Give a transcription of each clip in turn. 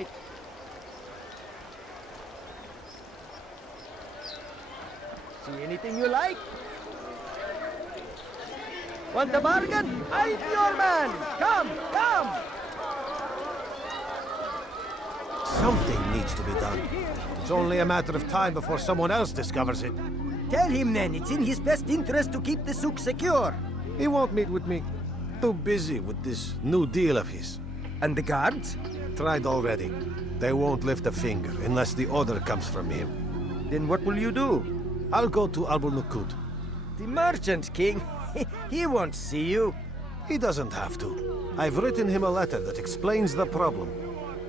right. See anything you like? Want a bargain? I'm your man. Come, come. Something needs to be done. It's only a matter of time before someone else discovers it. Tell him then, it's in his best interest to keep the souk secure. He won't meet with me. Too busy with this new deal of his. And the guards? Tried already. They won't lift a finger unless the order comes from him. Then what will you do? I'll go to Al-Nukud. The merchant king? He won't see you. He doesn't have to. I've written him a letter that explains the problem.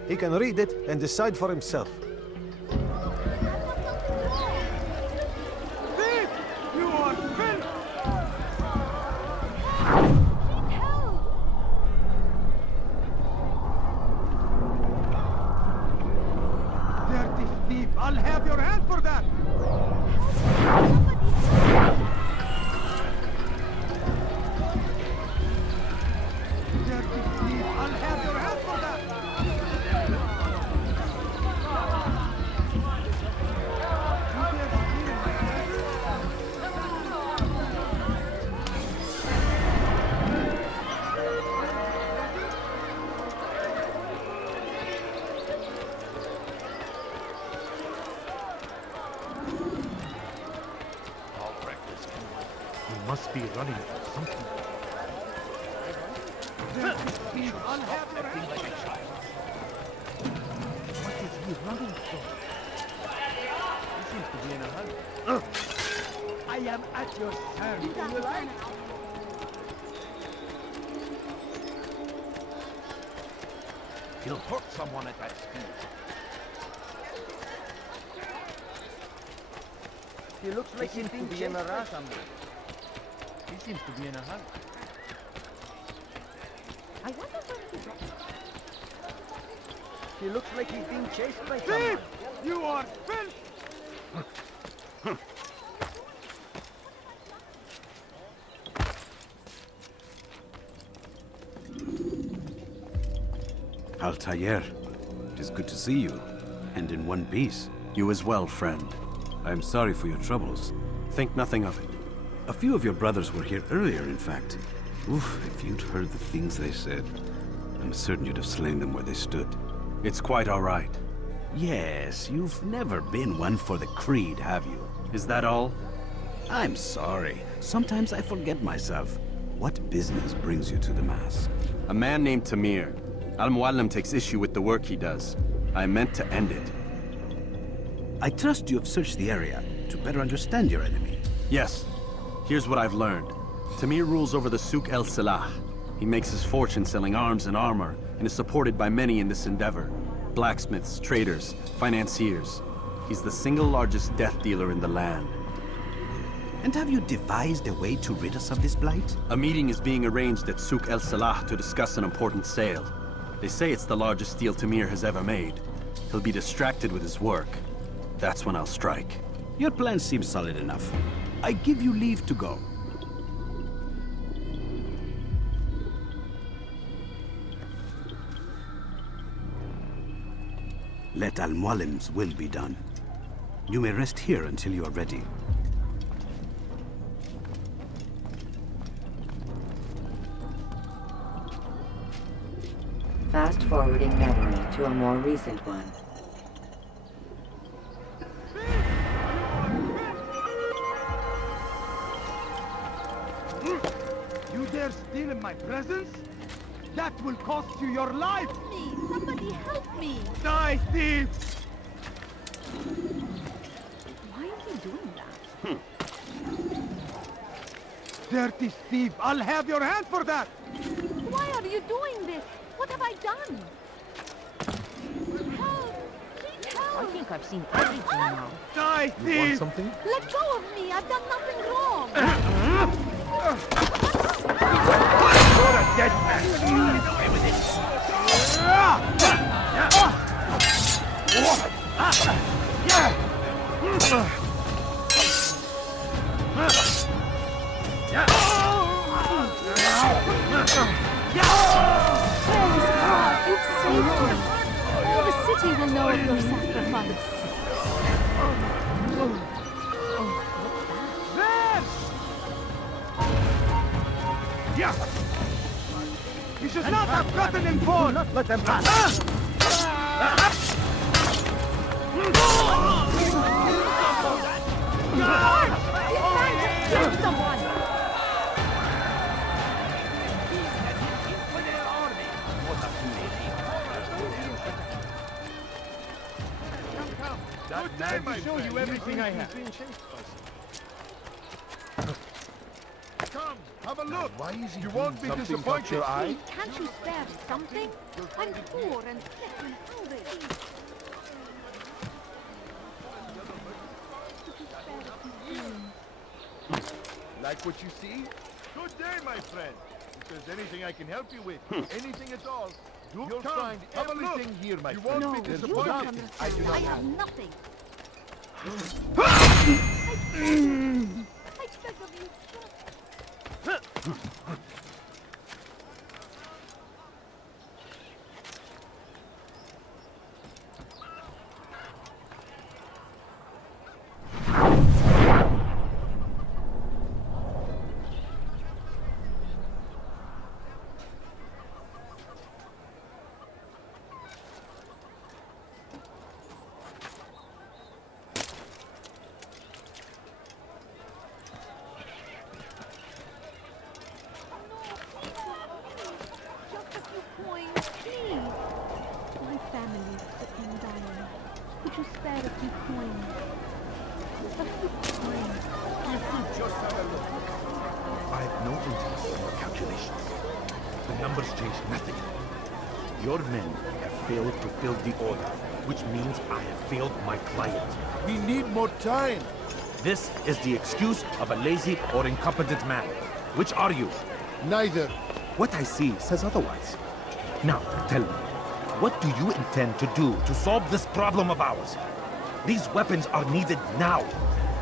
He can read it and decide for himself. Thief! You are filth! Dirty thief! I'll have your hand for that! Dirty thief! I'll have your hand for that! Must be running for something. I'll have your hand. What is he running from? He seems to be in a hurry. I am at your service. Do you like? He'll hurt someone at that speed. He looks like he's being chased by someone. He seems to be in a hurry. I wonder where he's going. He looks like he's being chased by someone. You are filth! Altair, it is good to see you, and in one piece. You as well, friend. I am sorry for your troubles. Think nothing of it. A few of your brothers were here earlier, in fact. Oof, if you'd heard the things they said, I'm certain you'd have slain them where they stood. It's quite all right. Yes, you've never been one for the creed, have you? Is that all? I'm sorry. Sometimes I forget myself. What business brings you to the Mass? A man named Tamir. Al-Muallim takes issue with the work he does. I meant to end it. I trust you have searched the area to better understand your enemy. Yes. Here's what I've learned. Tamir rules over the Souk el-Salah. He makes his fortune selling arms and armor, and is supported by many in this endeavor. Blacksmiths, traders, financiers. He's the single largest death dealer in the land. And have you devised a way to rid us of this blight? A meeting is being arranged at Souk el-Salah to discuss an important sale. They say it's the largest deal Tamir has ever made. He'll be distracted with his work. That's when I'll strike. Your plan seems solid enough. I give you leave to go. Let Al-Muallim's will be done. You may rest here until you are ready. Fast-forwarding memory to a more recent one. You dare steal in my presence? That will cost you your life! Please, somebody help me! Die, thief! Why is he doing that? Dirty thief! I'll have your hand for that! Why are you doing this? What have I done? Help! Please help! I think I've seen everything now. Die, You want thief! something? Let go of me! I've done nothing wrong! You're a dead man! Get away with Praise God, you've saved me. All the Humanity will know of your sacrifice. There! Yeah! You should not have gotten involved! Not let them pass! Kill someone! Good day, my show you everything I have. Come, have a look. Why is he You won't be disappointed. your eye? Please, can't you spare something? I'm poor and sick and hungry. Like what you see? Good day, my friend. If there's anything I can help you with, anything at all, you'll find everything here, my friend. No, You won't be you don't disappointed. understand. I have nothing. I beg of you, just a few coins, please. My family is sick and dying. Could you spare a few coins? A few coins. Just have a look. I have no interest in your calculations. The numbers change nothing. Your men have failed to fill the order, which means I have failed my client. We need more time. This is the excuse of a lazy or incompetent man. Which are you? Neither. What I see says otherwise. Now, tell me, what do you intend to do to solve this problem of ours? These weapons are needed now.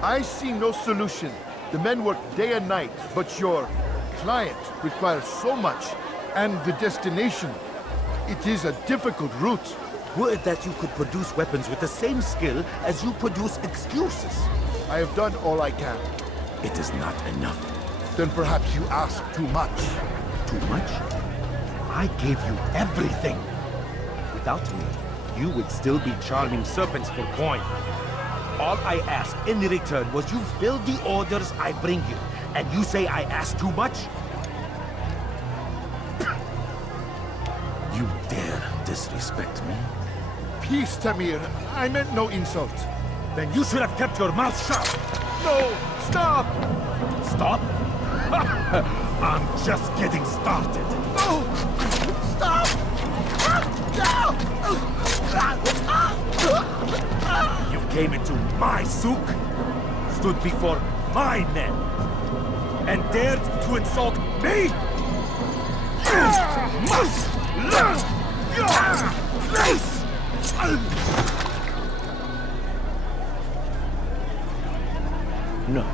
I see no solution. The men work day and night, but your client requires so much, and the destination. It is a difficult route. Would that you could produce weapons with the same skill as you produce excuses. I have done all I can. It is not enough. Then perhaps you ask too much. Too much? I gave you everything. Without me, you would still be charming serpents for coin. All I ask in return was you fill the orders I bring you. And you say I ask too much? You dare disrespect me? Peace, Tamir. I meant no insult. Then you should have kept your mouth shut. No! Stop! Stop? I'm just getting started. No! Stop! You came into my souk, stood before my men, and dared to insult me? You must learn your place! No.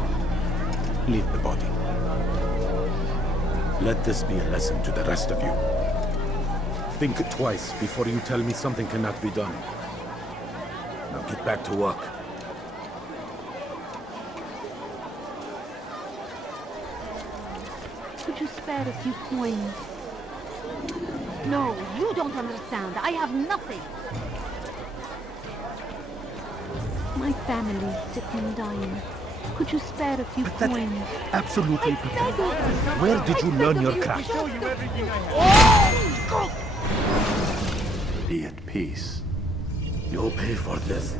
Leave the body. Let this be a lesson to the rest of you. Think twice before you tell me something cannot be done. Now get back to work. Could you spare a few coins? No, you don't understand. I have nothing. My family is sick and dying. Could you spare a few coins? Absolutely pathetic. Where did you learn your craft? Show you everything I have. Be at peace. You'll pay for this.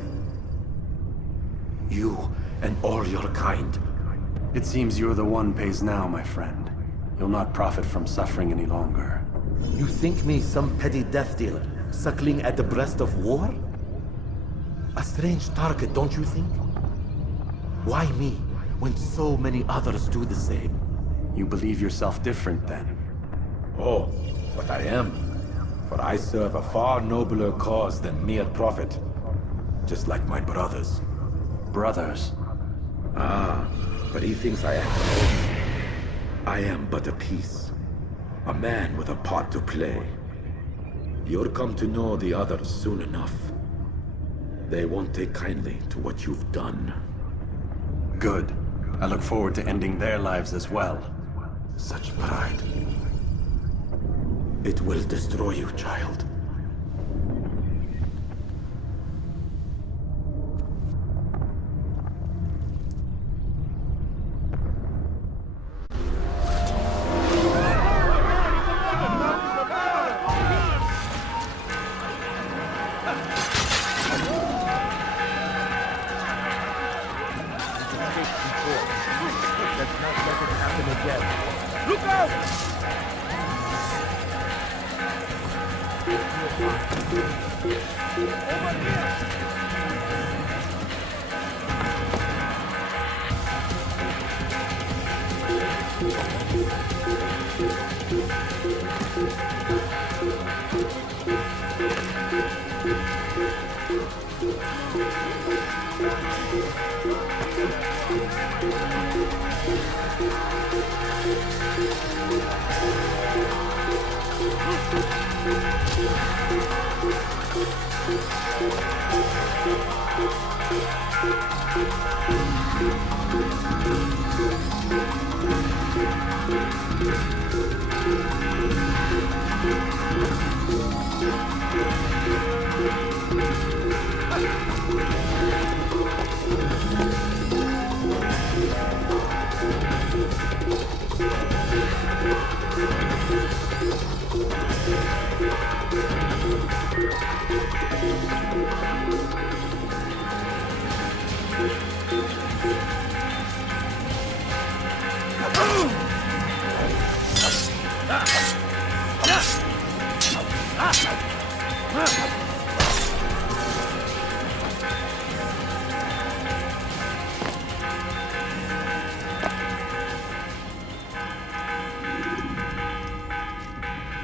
You and all your kind. It seems you're the one pays now, my friend. You'll not profit from suffering any longer. You think me some petty death dealer, suckling at the breast of war? A strange target, don't you think? Why me, when so many others do the same? You believe yourself different, then? Oh, but I am. For I serve a far nobler cause than mere profit. Just like my brothers. Brothers? Ah, but he thinks I act alone. I am but a piece. A man with a part to play. You'll come to know the others soon enough. They won't take kindly to what you've done. Good. I look forward to ending their lives as well. Such pride. It will destroy you, child. Let's not let it happen again. Look out!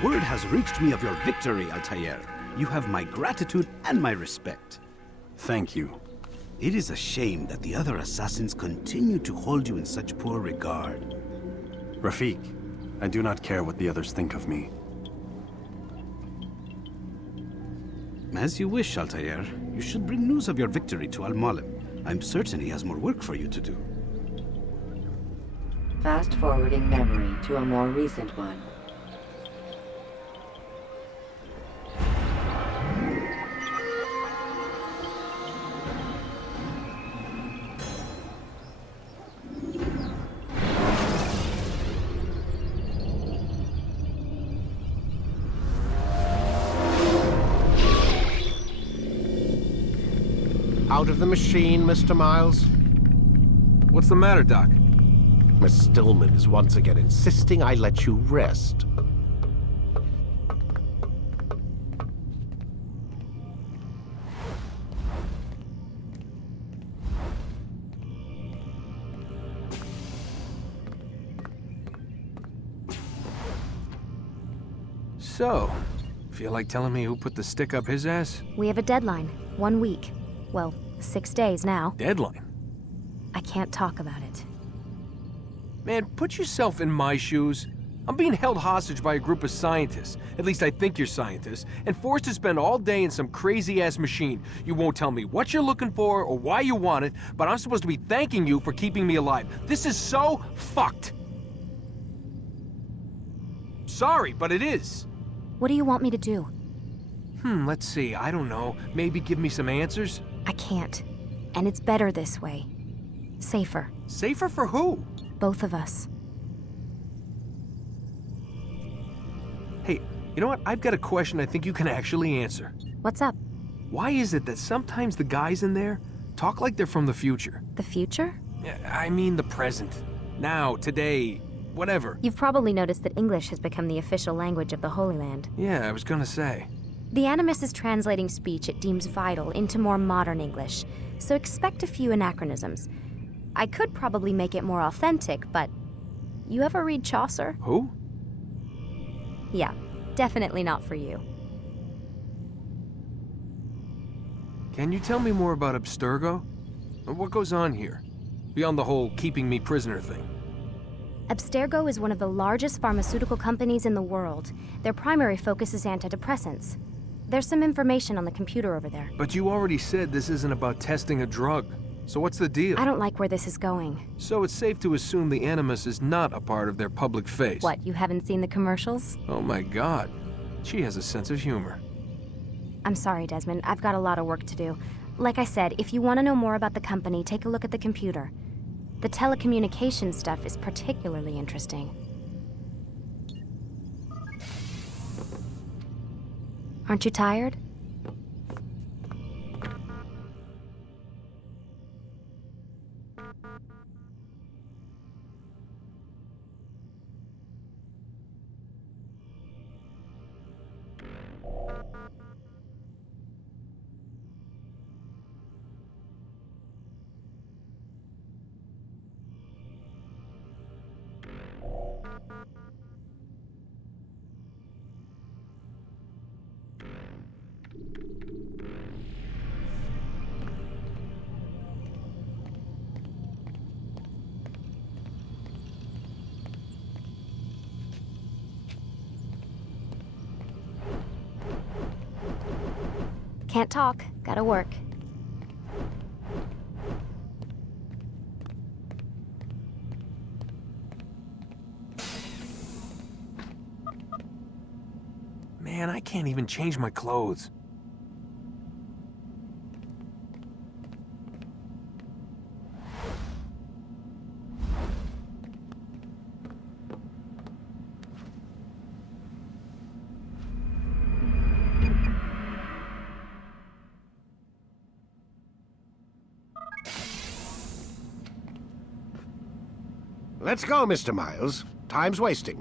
Word has reached me of your victory, Altair. You have my gratitude and my respect. Thank you. It is a shame that the other assassins continue to hold you in such poor regard. Rafik, I do not care what the others think of me. As you wish, Altair. You should bring news of your victory to Al-Malim. I'm certain he has more work for you to do. Fast-forwarding memory to a more recent one. Out of the machine, Mr. Miles? What's the matter, Doc? Miss Stillman is once again insisting I let you rest. So, feel like telling me who put the stick up his ass? We have a deadline. 1 week. Well, 6 days now. Deadline? I can't talk about it. Man, put yourself in my shoes. I'm being held hostage by a group of scientists. At least I think you're scientists. And forced to spend all day in some crazy-ass machine. You won't tell me what you're looking for or why you want it, but I'm supposed to be thanking you for keeping me alive. This is so fucked. Sorry, but it is. What do you want me to do? Let's see. I don't know. Maybe give me some answers? I can't. And it's better this way. Safer. Safer for who? Both of us. Hey, you know what? I've got a question I think you can actually answer. What's up? Why is it that sometimes the guys in there talk like they're from the future? The future? I mean the present. Now, today, whatever. You've probably noticed that English has become the official language of the Holy Land. Yeah, I was gonna say. The Animus is translating speech it deems vital into more modern English, so expect a few anachronisms. I could probably make it more authentic, but... You ever read Chaucer? Who? Yeah, definitely not for you. Can you tell me more about Abstergo? What goes on here? Beyond the whole keeping me prisoner thing. Abstergo is one of the largest pharmaceutical companies in the world. Their primary focus is antidepressants. There's some information on the computer over there. But you already said this isn't about testing a drug. So what's the deal? I don't like where this is going. So it's safe to assume the Animus is not a part of their public face. What, you haven't seen the commercials? Oh my god. She has a sense of humor. I'm sorry, Desmond. I've got a lot of work to do. Like I said, if you want to know more about the company, take a look at the computer. The telecommunications stuff is particularly interesting. Aren't you tired? Can't talk. Gotta work. Man, I can't even change my clothes. Let's go, Mr. Miles. Time's wasting.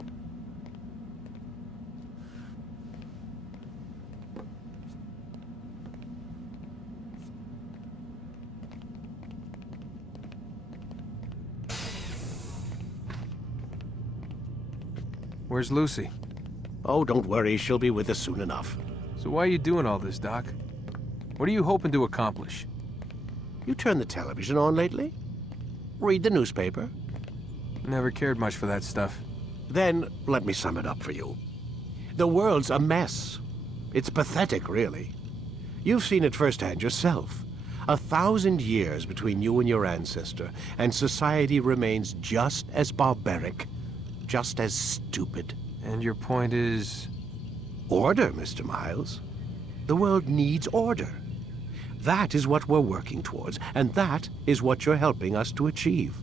Where's Lucy? Oh, don't worry. She'll be with us soon enough. So why are you doing all this, Doc? What are you hoping to accomplish? You turned the television on lately? Read the newspaper? Never cared much for that stuff. Then, let me sum it up for you. The world's a mess. It's pathetic, really. You've seen it firsthand yourself. 1,000 years between you and your ancestor, and society remains just as barbaric, just as stupid. And your point is? Order, Mr. Miles. The world needs order. That is what we're working towards, and that is what you're helping us to achieve.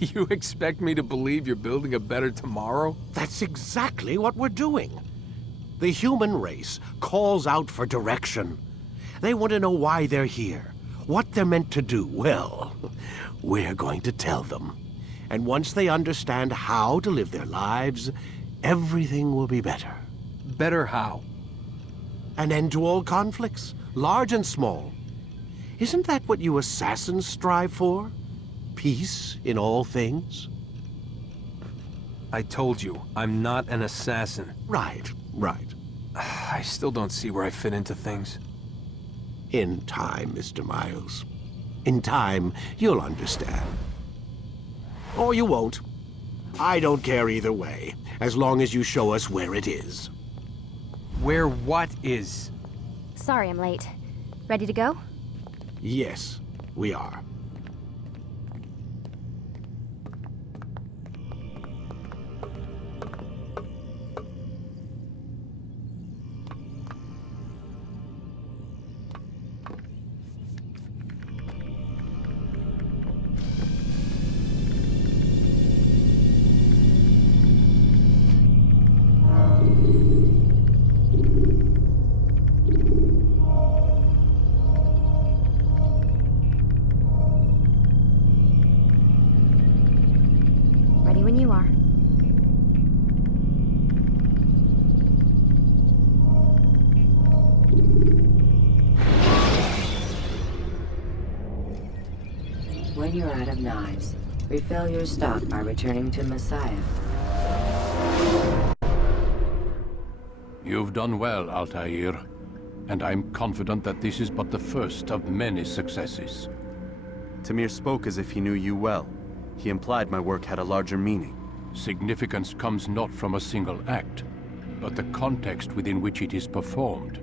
You expect me to believe you're building a better tomorrow? That's exactly what we're doing. The human race calls out for direction. They want to know why they're here, what they're meant to do. Well, we're going to tell them. And once they understand how to live their lives, everything will be better. Better how? An end to all conflicts, large and small. Isn't that what you assassins strive for? Peace in all things? I told you, I'm not an assassin. Right. I still don't see where I fit into things. In time, Mr. Miles. In time, you'll understand. Or you won't. I don't care either way, as long as you show us where it is. Where what is? Sorry I'm late. Ready to go? Yes, we are. Ready when you are. When you're out of knives, refill your stock by returning to Messiah. You've done well, Altair. And I'm confident that this is but the first of many successes. Tamir spoke as if he knew you well. He implied my work had a larger meaning. Significance comes not from a single act, but the context within which it is performed.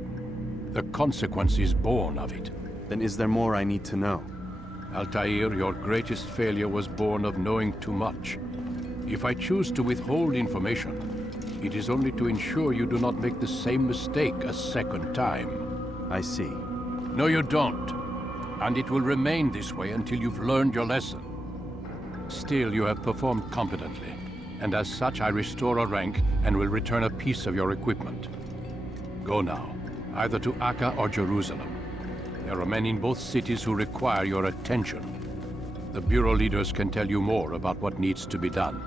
The consequence is born of it. Then is there more I need to know? Altair, your greatest failure was born of knowing too much. If I choose to withhold information, it is only to ensure you do not make the same mistake a second time. I see. No, you don't. And it will remain this way until you've learned your lesson. Still, you have performed competently, and as such I restore a rank and will return a piece of your equipment. Go now, either to Akka or Jerusalem. There are men in both cities who require your attention. The Bureau leaders can tell you more about what needs to be done.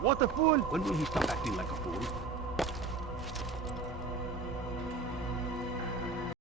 What a fool! When will he stop acting like a fool?